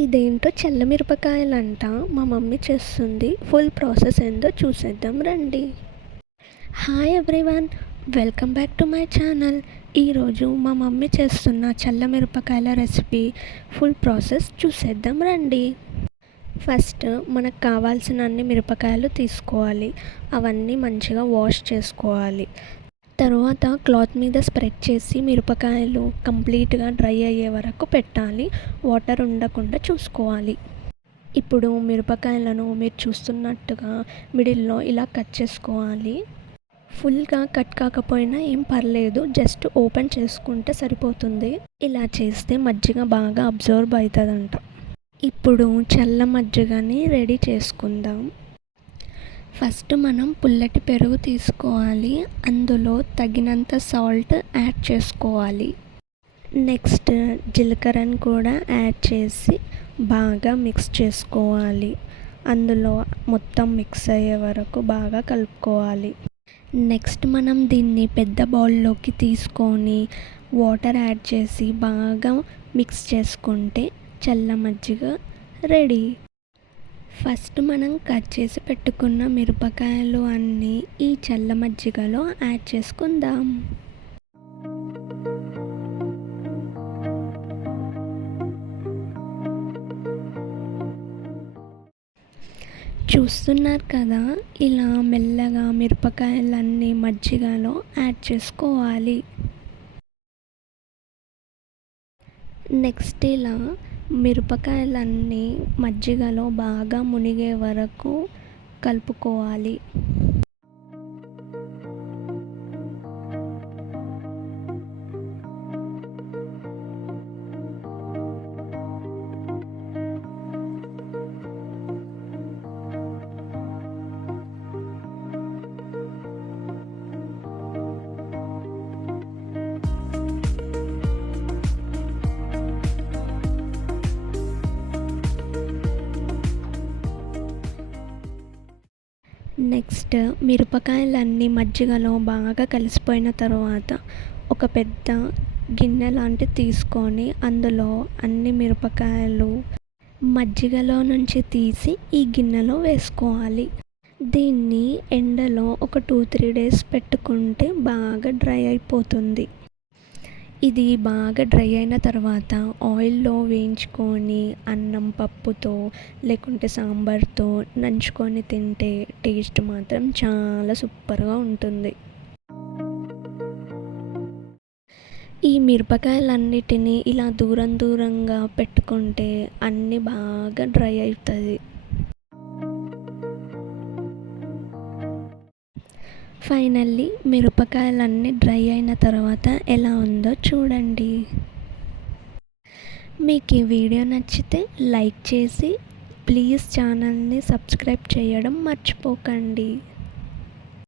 ఇదేంటో చల్లమిరపకాయలంట మా మమ్మీ చేస్తుంది. ఫుల్ ప్రాసెస్ ఏందో చూసేద్దాం రండి. Hi everyone, welcome back to my channel. ఈరోజు మా మమ్మీ చేస్తున్న చల్లమిరపకాయల రెసిపీ ఫుల్ ప్రాసెస్ చూసేద్దాం రండి. ఫస్ట్ మనకు కావాల్సిన అన్ని మిరపకాయలు తీసుకోవాలి. అవన్నీ మంచిగా వాష్ చేసుకోవాలి. తర్వాత క్లాత్ మీద స్ప్రెడ్ చేసి మిరపకాయలు కంప్లీట్గా డ్రై అయ్యే వరకు పెట్టాలి. వాటర్ ఉండకుండా చూసుకోవాలి. ఇప్పుడు మిరపకాయలను మీరు చూస్తున్నట్టుగా మిడిల్లో ఇలా కట్ చేసుకోవాలి. ఫుల్గా కట్ కాకపోయినా ఏం పర్లేదు, జస్ట్ ఓపెన్ చేసుకుంటే సరిపోతుంది. ఇలా చేస్తే మజ్జిగ బాగా అబ్జర్వ్ అవుతుందంట. ఇప్పుడు చల్ల మజ్జిగని రెడీ చేసుకుందాం. ఫస్ట్ మనం పుల్లటి పెరుగు తీసుకోవాలి. అందులో తగినంత సాల్ట్ యాడ్ చేసుకోవాలి. నెక్స్ట్ జీలకర్రను కూడా యాడ్ చేసి బాగా మిక్స్ చేసుకోవాలి. అందులో మొత్తం మిక్స్ అయ్యే వరకు బాగా కలుపుకోవాలి. నెక్స్ట్ మనం దీన్ని పెద్ద బౌల్లోకి తీసుకొని వాటర్ యాడ్ చేసి బాగా మిక్స్ చేసుకుంటే చల్ల మజ్జిగ రెడీ. ఫస్ట్ మనం కట్ చేసి పెట్టుకున్న మిరపకాయలు అన్నీ ఈ చల్ల మజ్జిగలో యాడ్ చేసుకుందాం. చూస్తున్నారు కదా, ఇలా మెల్లగా మిరపకాయలన్నీ మజ్జిగలో యాడ్ చేసుకోవాలి. నెక్స్ట్ ఇలా మిరపకాయలన్నీ మజ్జిగలో బాగా మునిగే వరకు కలుపుకోవాలి. నెక్స్ట్ మిరపకాయలన్నీ మజ్జిగలో బాగా కలిసిపోయిన తర్వాత ఒక పెద్ద గిన్నె లాంటిది తీసుకొని అందులో అన్ని మిరపకాయలు మజ్జిగలో నుంచి తీసి ఈ గిన్నెలో వేసుకోవాలి. దీన్ని ఎండలో ఒక 2-3 డేస్ పెట్టుకుంటే బాగా డ్రై అయిపోతుంది. ఇది బాగా డ్రై అయిన తర్వాత ఆయిల్లో వేయించుకొని అన్నం పప్పుతో లేకుంటే సాంబార్తో నంచుకొని తింటే టేస్ట్ మాత్రం చాలా సూపర్గా ఉంటుంది. ఈ మిరపకాయలన్నిటినీ ఇలా దూరం దూరంగా పెట్టుకుంటే అన్నీ బాగా డ్రై అవుతుంది. ఫైనల్లీ మిరపకాయలన్నీ డ్రై అయిన తర్వాత ఎలా ఉందో చూడండి. మీకు ఈ వీడియో నచ్చితే లైక్ చేసి ప్లీజ్ ఛానల్ని సబ్స్క్రైబ్ చేయడం మర్చిపోకండి.